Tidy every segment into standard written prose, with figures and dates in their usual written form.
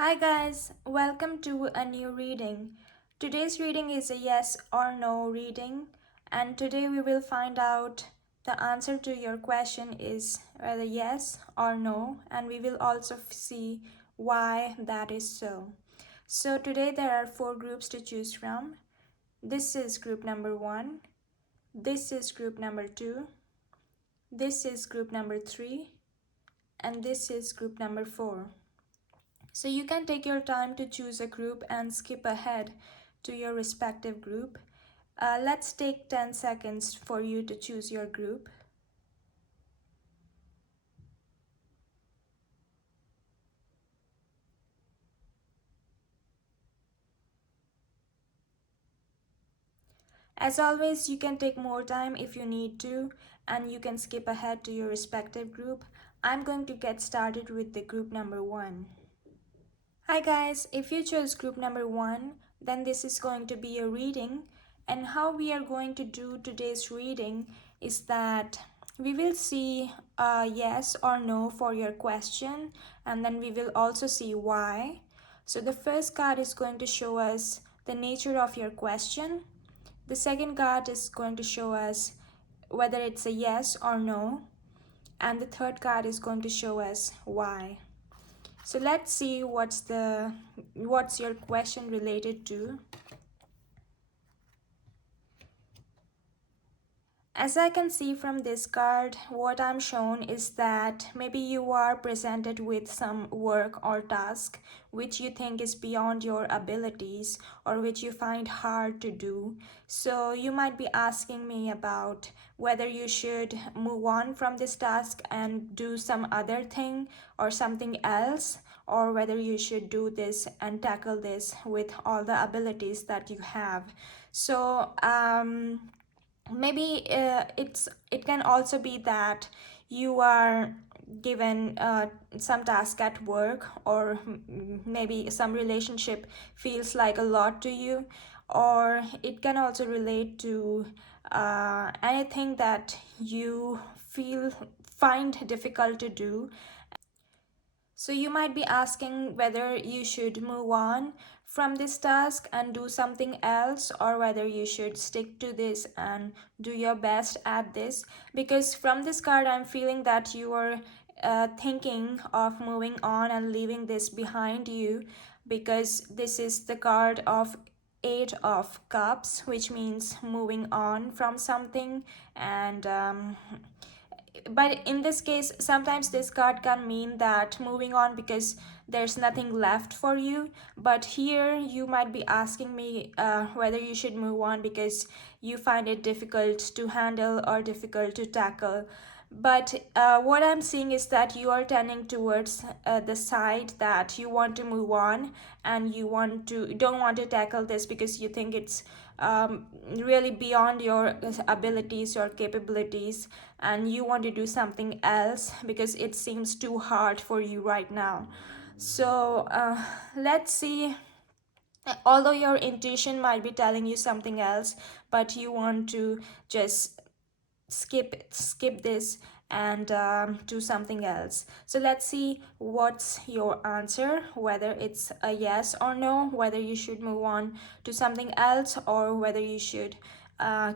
Hi guys, welcome to a new reading. Today's reading is a yes or no reading, and today we will find out the answer to your question is whether yes or no, and we will also see why that is so. So today there are four groups to choose from. This is group number 1, this is group number 2, this is group number 3, and this is group number 4. So you can take your time to choose a group and skip ahead to your respective group. Let's take 10 seconds for you to choose your group. As always, you can take more time if you need to, and you can skip ahead to your respective group. I'm going to get started with the group number 1. Hi guys, if you chose group number 1, then this is going to be a reading, and how we are going to do today's reading is that we will see yes or no for your question, and then we will also see why. So the first card is going to show us the nature of your question. The second card is going to show us whether it's a yes or no, and the third card is going to show us why. So let's see what's your question related to. As I can see from this card, what I'm shown is that maybe you are presented with some work or task which you think is beyond your abilities or which you find hard to do. So you might be asking me about whether you should move on from this task and do some other thing or something else, or whether you should do this and tackle this with all the abilities that you have. So maybe it can also be that you are given some task at work, or maybe some relationship feels like a lot to you, or it can also relate to anything that you find difficult to do. So you might be asking whether you should move on from this task and do something else, or whether you should stick to this and do your best at this. Because from this card, I'm feeling that you are thinking of moving on and leaving this behind you, because this is the card of Eight of Cups, which means moving on from something. And but in this case, sometimes this card can mean that moving on because there's nothing left for you. But here you might be asking me whether you should move on because you find it difficult to handle or difficult to tackle. But what I'm seeing is that you are tending towards the side that you want to move on, and don't want to tackle this because you think it's really beyond your abilities or capabilities, and you want to do something else because it seems too hard for you right now. So let's see. Although your intuition might be telling you something else, but you want to just skip this and do something else. So let's see what's your answer, whether it's a yes or no, whether you should move on to something else, or whether you should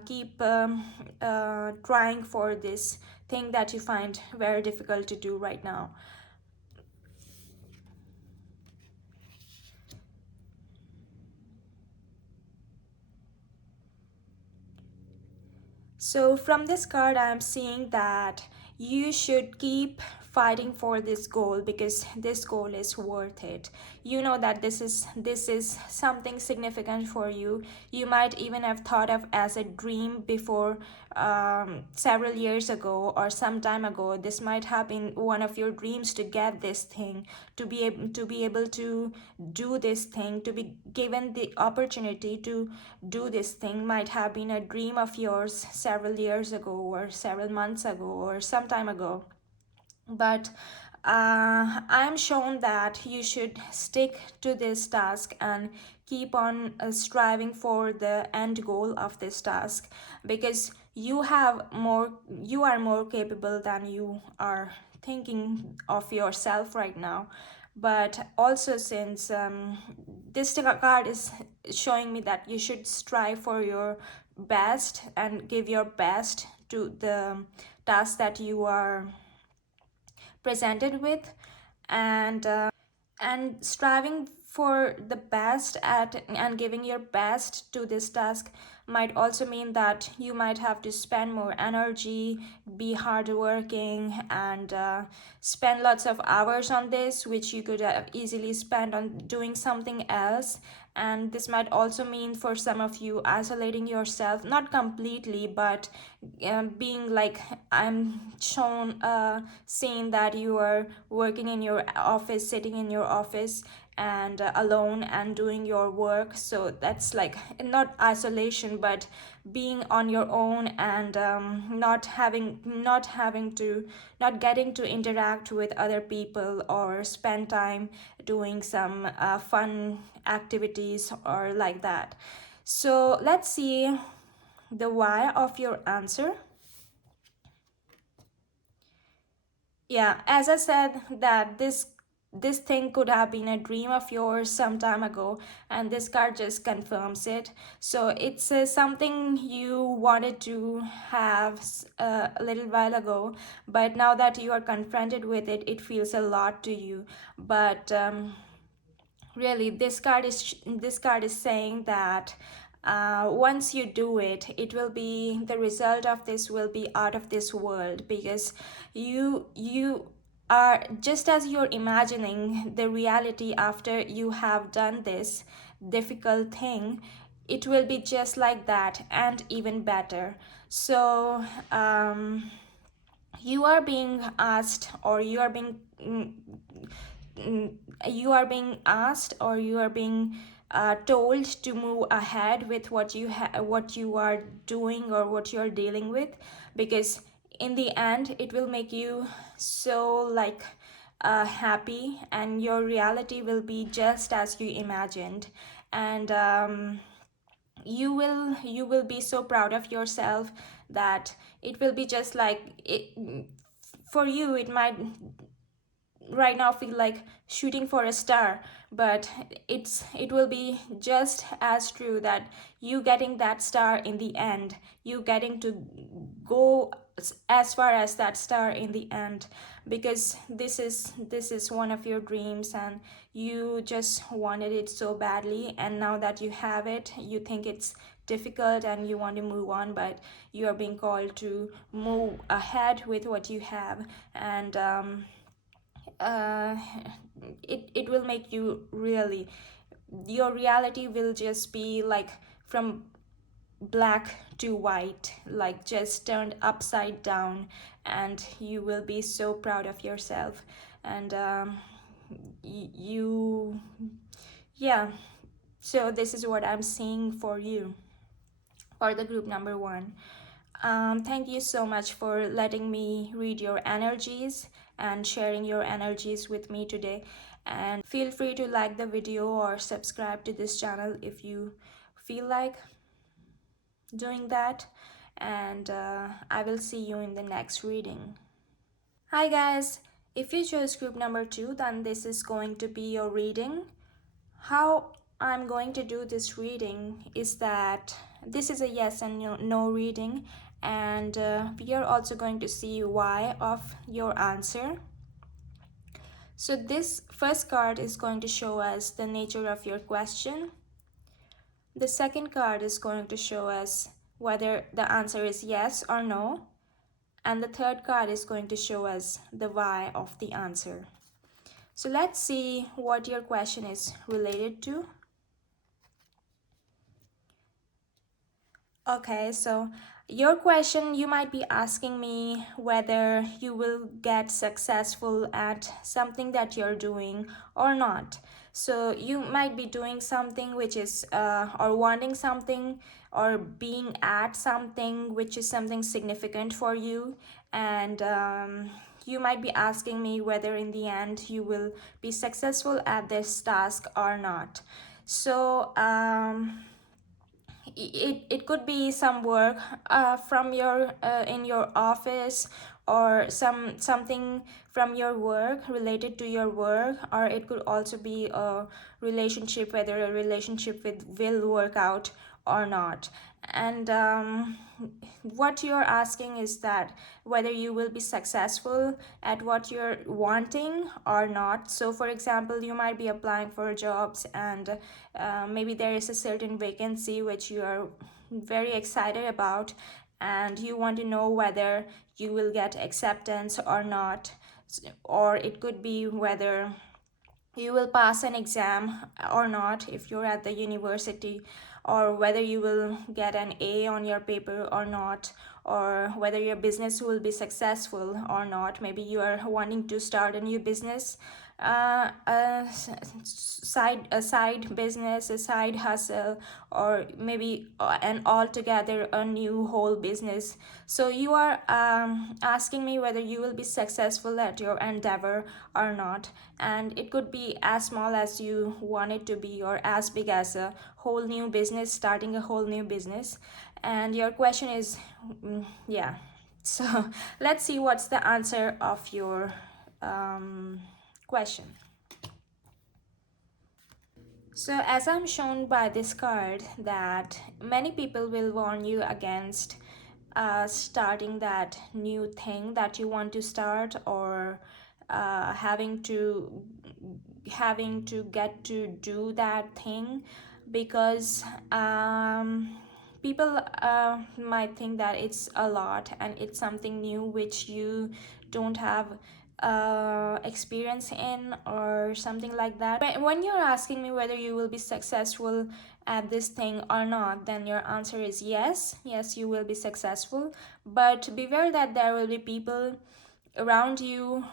keep trying for this thing that you find very difficult to do right now. So from this card, I'm seeing that you should keep fighting for this goal because this goal is worth it. You know that this is something significant for you. You might even have thought of as a dream before, several years ago or some time ago. This might have been one of your dreams to get this thing, to be able to do this thing, to be given the opportunity to do this thing might have been a dream of yours several years ago or several months ago or some time ago. But I'm shown that you should stick to this task and keep on striving for the end goal of this task, because you are more capable than you are thinking of yourself right now. but also since this card is showing me that you should strive for your best and give your best to the task that you are presented with, and and striving for the best at and giving your best to this task might also mean that you might have to spend more energy, be hardworking, and spend lots of hours on this, which you could have easily spent on doing something else. And this might also mean for some of you isolating yourself, not completely, but being like I'm shown seeing that you are working in your office, sitting in your office and alone and doing your work. So that's like not isolation, but being on your own, and not getting to interact with other people or spend time doing some fun activities or like that. So let's see the why of your answer. Yeah, as I said, that this thing could have been a dream of yours some time ago, and this card just confirms it. So it's something you wanted to have a little while ago, but now that you are confronted with it, it feels a lot to you. But really, this card is saying that once you do it, the result of this will be out of this world, because you are, just as you're imagining the reality after you have done this difficult thing, it will be just like that and even better. So you are being asked, or you are being asked, or you are being told to move ahead with what you are doing or what you are dealing with, because in the end it will make you so like happy, and your reality will be just as you imagined. And you will be so proud of yourself that it will be just like it. For you, it might right now feel like shooting for a star, but it will be just as true that you getting that star in the end, you getting to go as far as that star in the end, because this is one of your dreams, and you just wanted it so badly, and now that you have it, you think it's difficult and you want to move on, but you are being called to move ahead with what you have. And uh, it will make you really, your reality will just be like from black to white, like just turned upside down, and you will be so proud of yourself. And you yeah, so this is what I'm seeing for you, for the group number one. Thank you so much for letting me read your energies and sharing your energies with me today. And feel free to like the video or subscribe to this channel if you feel like doing that. And I will see you in the next reading. Hi guys, if you chose group number 2, then this is going to be your reading. How I'm going to do this reading is that this is a yes and no reading, and we are also going to see why of your answer. So this first card is going to show us the nature of your question. The second card is going to show us whether the answer is yes or no. And the third card is going to show us the why of the answer. So let's see what your question is related to. Okay, so your question, you might be asking me whether you will get successful at something that you're doing or not. So you might be doing something which is, or wanting something, or being at something which is something significant for you. And you might be asking me whether in the end you will be successful at this task or not. So, it could be some work from your in your office, or something from your work, related to your work, or it could also be a relationship, whether a relationship will work out or not. And what you're asking is that whether you will be successful at what you're wanting or not. So for example, you might be applying for jobs, and maybe there is a certain vacancy which you are very excited about, and you want to know whether you will get acceptance or not. Or it could be whether you will pass an exam or not if you're at the university, or whether you will get an A on your paper or not, or whether your business will be successful or not. Maybe you are wanting to start a new business, a side business, a side hustle, or maybe an altogether a new whole business. So you are asking me whether you will be successful at your endeavor or not. And it could be as small as you want it to be, or as big as a whole new business, starting a whole new business. And your question is, yeah. So let's see what's the answer of your question. So as I'm shown by this card, that many people will warn you against starting that new thing that you want to start, or having to get to do that thing, because people might think that it's a lot and it's something new which you don't have experience in, or something like that. When you're asking me whether you will be successful at this thing or not, then your answer is yes. Yes, you will be successful, but beware that there will be people around you,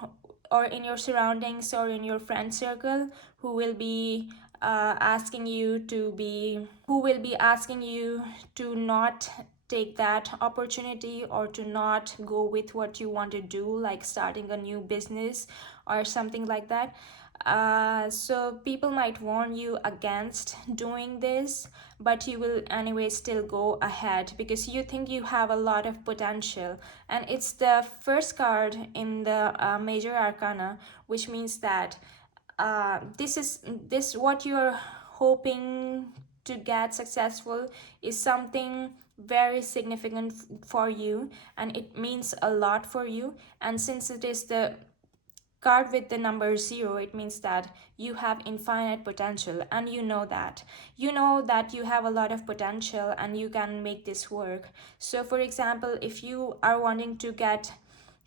or in your surroundings, or in your friend circle, who will be asking you to not take that opportunity, or to not go with what you want to do, like starting a new business or something like that. So people might warn you against doing this, but you will anyway still go ahead, because you think you have a lot of potential. And it's the first card in the major arcana, which means that this what you're hoping to get successful is something very significant for you, and it means a lot for you. And since it is the card with the number 0, it means that you have infinite potential, and you know that you have a lot of potential and you can make this work. So for example, if you are wanting to get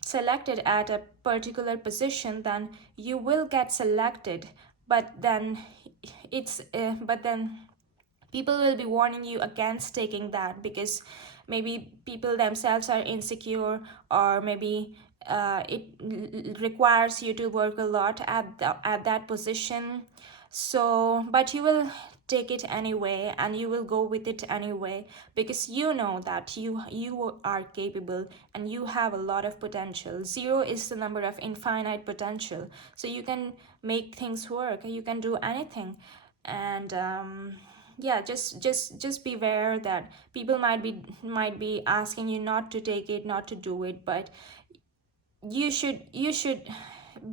selected at a particular position, then you will get selected. But then people will be warning you against taking that, because maybe people themselves are insecure, or maybe it requires you to work a lot at that position. So but you will take it anyway, and you will go with it anyway, because you know that you are capable, and you have a lot of potential. 0 is the number of infinite potential, so you can make things work, you can do anything. And yeah, just beware that people might be asking you not to take it, not to do it, but you should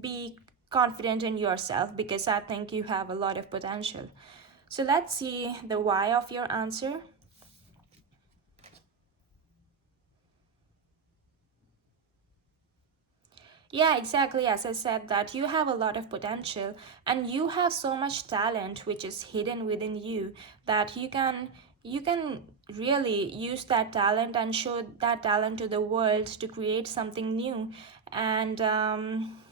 be confident in yourself, because I think you have a lot of potential. So let's see the why of your answer. Yeah, exactly. As I said, that you have a lot of potential, and you have so much talent which is hidden within you, that you can really use that talent and show that talent to the world to create something new. And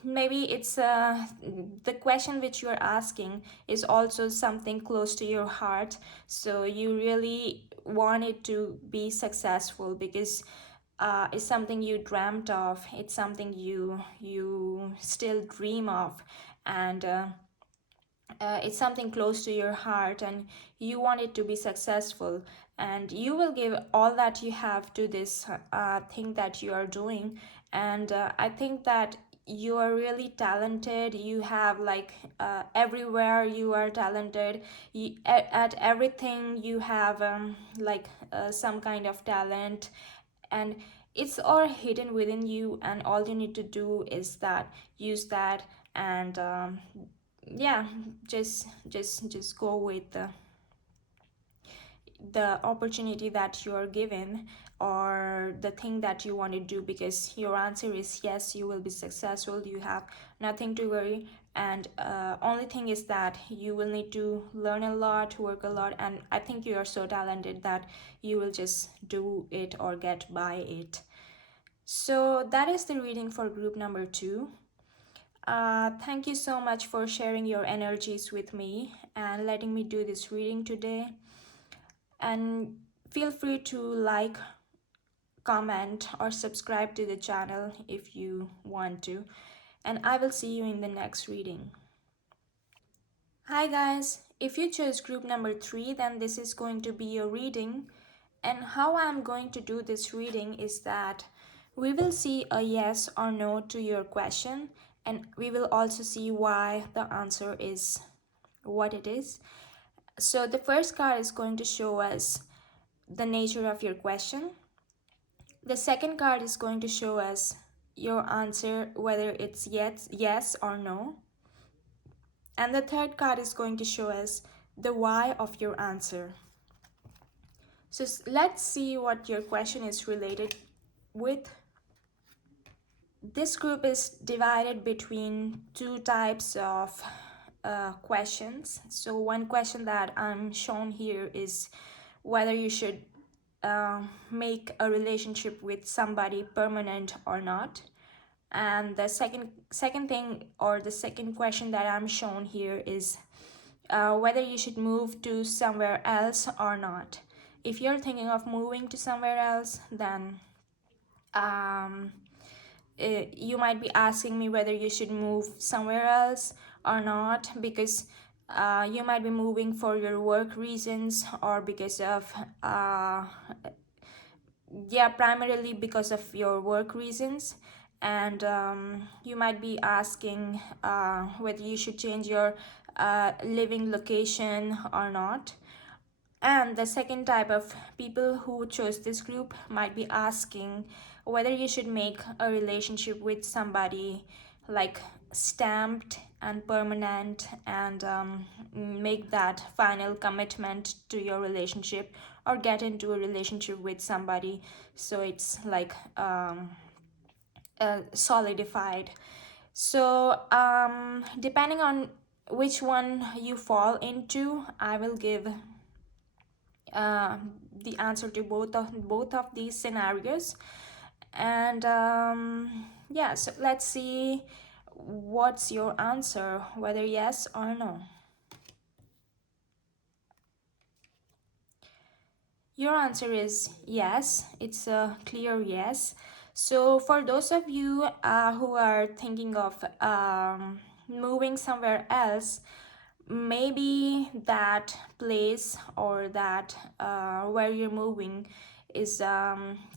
maybe it's the question which you're asking is also something close to your heart. So you really want it to be successful, because it's something you dreamt of, it's something you still dream of. And it's something close to your heart, and you want it to be successful, and you will give all that you have to this thing that you are doing. And I think that you are really talented. You have like everywhere you are talented. At everything you have like some kind of talent. And It's all hidden within you, and all you need to do is that use that, and yeah, just go with the opportunity that you're given, or the thing that you want to do, because your answer is yes, you will be successful, you have nothing to worry. And only thing is that you will need to learn a lot, work a lot, and I think you are so talented that you will just do it or get by it. So that is the reading for group number 2. Thank you so much for sharing your energies with me and letting me do this reading today. And feel free to like, comment, or subscribe to the channel if you want to. And I will see you in the next reading. Hi guys, if you chose group number 3, then this is going to be your reading. And how I'm going to do this reading is that we will see a yes or no to your question, and we will also see why the answer is what it is. So the first card is going to show us the nature of your question. The second card is going to show us your answer, whether it's yes or no. And the third card is going to show us the why of your answer. So let's see what your question is related with. This group is divided between two types of questions. So one question that I'm shown here is whether you should make a relationship with somebody permanent or not. And the second thing, or the second question that I'm shown here is whether you should move to somewhere else or not. If you're thinking of moving to somewhere else, then um, you might be asking me whether you should move somewhere else or not, because you might be moving for your work reasons, or because of yeah, primarily because of your work reasons. And you might be asking whether you should change your living location or not. And the second type of people who chose this group might be asking whether you should make a relationship with somebody like stamped and permanent, and make that final commitment to your relationship, or get into a relationship with somebody so it's like solidified. So depending on which one you fall into, I will give uh, the answer to both of these scenarios. And yeah, so let's see what's your answer, whether yes or no. Your answer is yes. It's a clear yes. So for those of you who are thinking of moving somewhere else, maybe that place, or that where you're moving is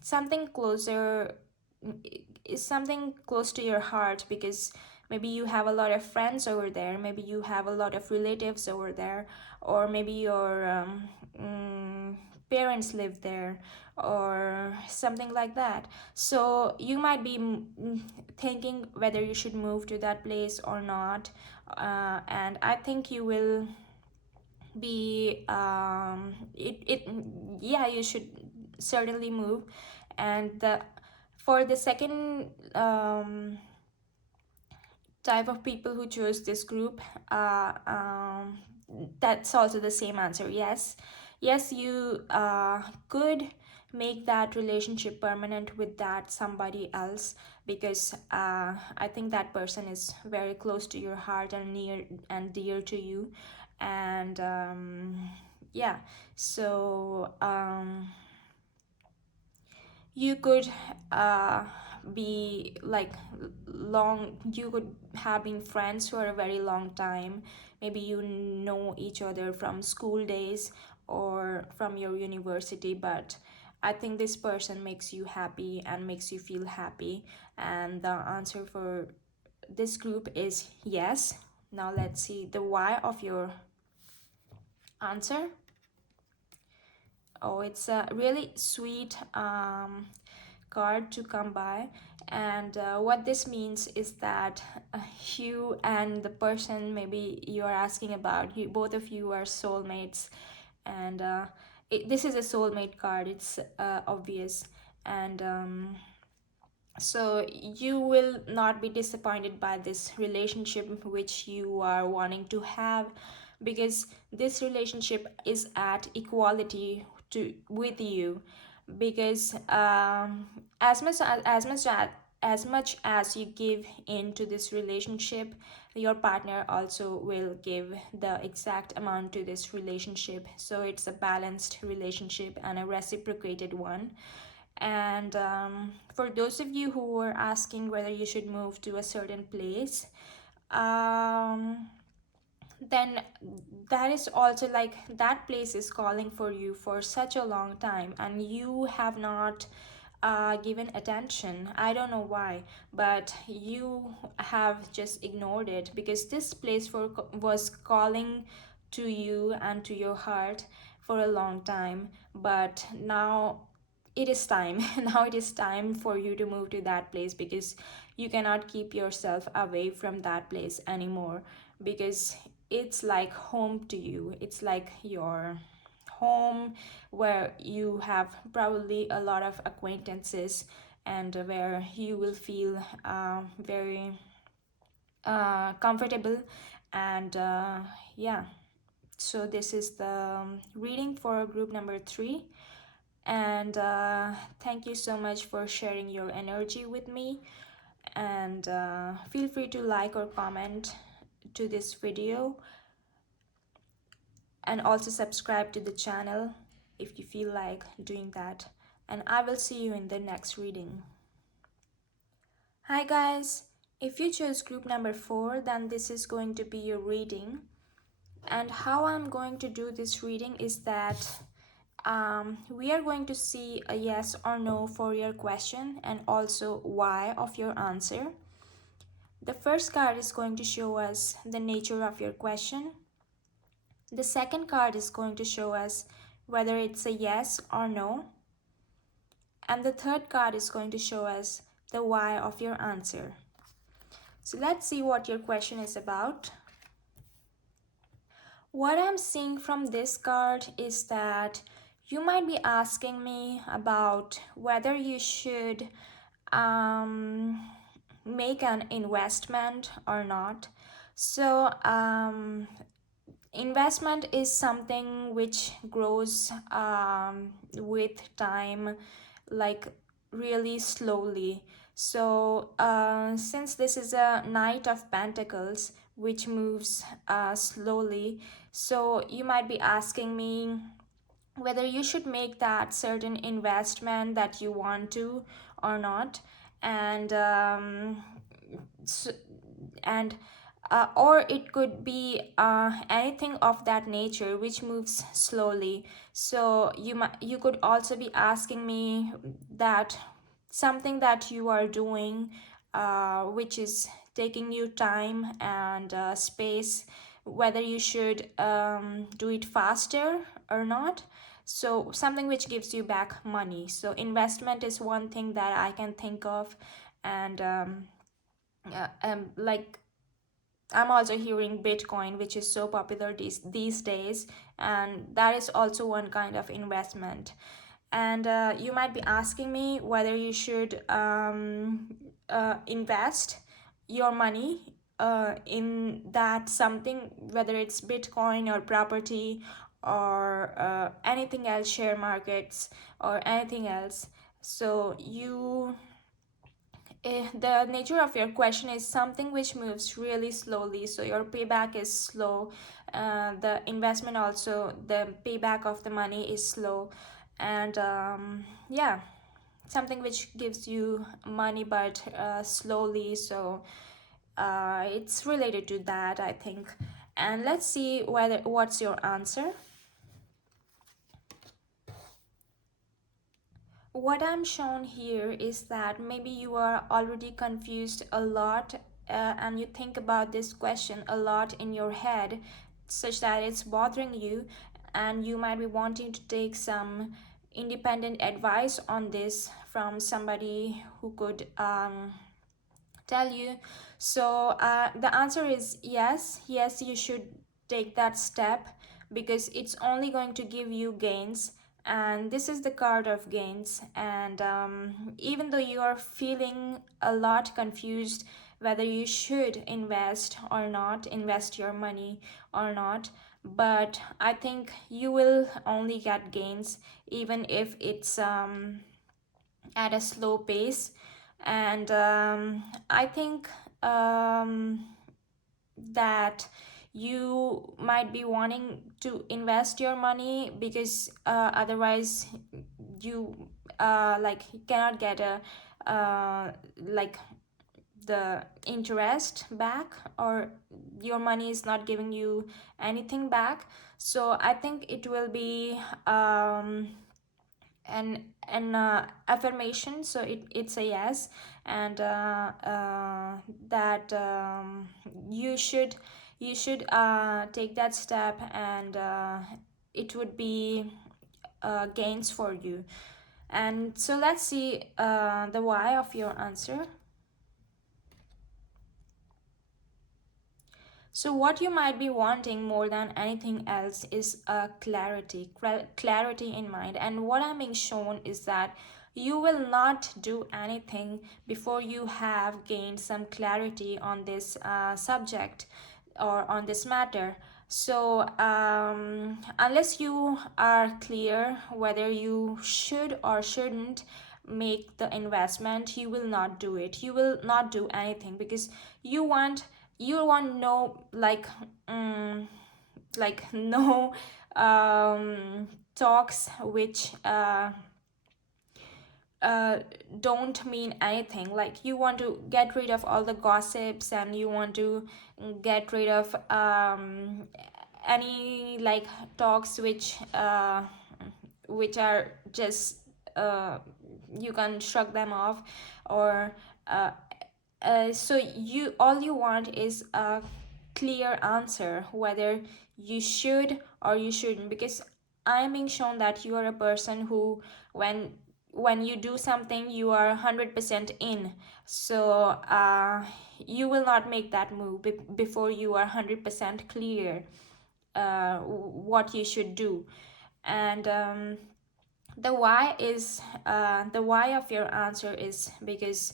something closer, is something close to your heart, because maybe you have a lot of friends over there, maybe you have a lot of relatives over there, or maybe your parents live there, or something like that. So you might be thinking whether you should move to that place or not. And I think you will be yeah, you should certainly move. And for the second type of people who chose this group, that's also the same answer. Yes, yes, you could make that relationship permanent with that somebody else, because I think that person is very close to your heart and near and dear to you. And yeah, so you could be like long, you could have been friends for a very long time. Maybe you know each other from school days or from your university, but I think this person makes you happy and makes you feel happy. And the answer for this group is yes. Now let's see the why of your answer. Oh, it's a really sweet card to come by. And what this means is that you and the person maybe you are asking about, you both of you are soulmates. And this is a soulmate card, it's obvious. And so you will not be disappointed by this relationship which you are wanting to have, because this relationship is at equality to with you. Because as much as you give into this relationship, your partner also will give the exact amount to this relationship. So it's a balanced relationship and a reciprocated one. And for those of you who were asking whether you should move to a certain place, then that is also like that place is calling for you for such a long time, and you have not given attention. I don't know why, but you have just ignored it, because this place was calling to you and to your heart for a long time. But now it is time. Now it is time for you to move to that place, because you cannot keep yourself away from that place anymore, because it's like home to you. It's like your home, where you have probably a lot of acquaintances, and where you will feel very comfortable. And yeah, so this is the reading for group number 3. And thank you so much for sharing your energy with me. And feel free to like or comment to this video, and also subscribe to the channel if you feel like doing that. And I will see you in the next reading. Hi guys, if you chose group number 4, then this is going to be your reading. And how I'm going to do this reading is that we are going to see a yes or no for your question, and also why of your answer. The first card is going to show us the nature of your question. The second card is going to show us whether it's a yes or no. And the third card is going to show us the why of your answer. So let's see what your question is about. What I'm seeing from this card is that you might be asking me about whether you should make an investment or not. So investment is something which grows with time, like really slowly. So since this is a Knight of Pentacles which moves slowly, so you might be asking me whether you should make that certain investment that you want to or not. And so, and or it could be anything of that nature which moves slowly. So you could also be asking me that something that you are doing which is taking you time and space, whether you should do it faster or not. So something which gives you back money. So investment is one thing that I can think of. And like I'm also hearing Bitcoin, which is so popular these days, and that is also one kind of investment. And you might be asking me whether you should invest your money in that something, whether it's Bitcoin or property or anything else, share markets or anything else. So the nature of your question is something which moves really slowly, so your payback is slow. The investment also, the payback of the money is slow. And yeah, something which gives you money but slowly. So it's related to that, I think. And let's see what's your answer. What I'm shown here is that maybe you are already confused a lot, and you think about this question a lot in your head, such that it's bothering you, and you might be wanting to take some independent advice on this from somebody who could tell you. So the answer is yes. Yes, you should take that step because it's only going to give you gains, and this is the card of gains. And even though you are feeling a lot confused whether you should invest your money or not, but I think you will only get gains even if it's at a slow pace. And I think that you might be wanting to invest your money because otherwise you like cannot get a like the interest back, or your money is not giving you anything back. So I think it will be an affirmation, so it's a yes. And that you should take that step, and it would be gains for you. And so let's see the why of your answer. So what you might be wanting more than anything else is clarity in mind. And what I'm being shown is that you will not do anything before you have gained some clarity on this subject or on this matter. So unless you are clear whether you should or shouldn't make the investment, you will not do it. You will not do anything because you want no no talks which uh, don't mean anything. Like, you want to get rid of all the gossips, and you want to get rid of any like talks which are just you can shrug them off, or uh, so all you want is a clear answer whether you should or you shouldn't, because I'm being shown that you are a person who, when you do something, you are 100% in. So you will not make that move before you are 100% clear what you should do. And the why of your answer is because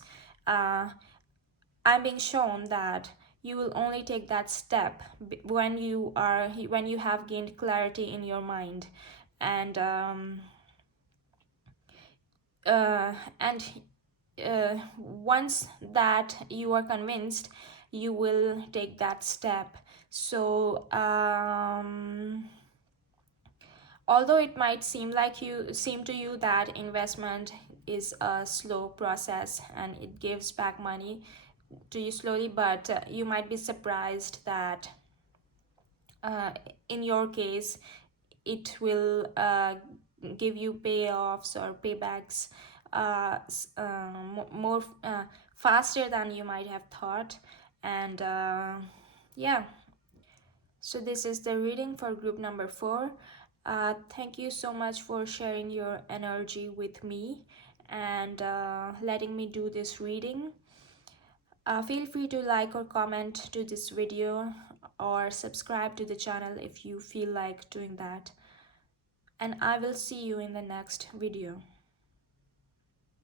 I'm being shown that you will only take that step when you have gained clarity in your mind. And uh, and once that you are convinced, you will take that step. So although it might seem to you that investment is a slow process and it gives back money to you slowly, but you might be surprised that uh, in your case it will give you payoffs or paybacks more faster than you might have thought. And yeah, so this is the reading for group number 4. Thank you so much for sharing your energy with me and letting me do this reading. Feel free to like or comment to this video, or subscribe to the channel if you feel like doing that. And I will see you in the next video.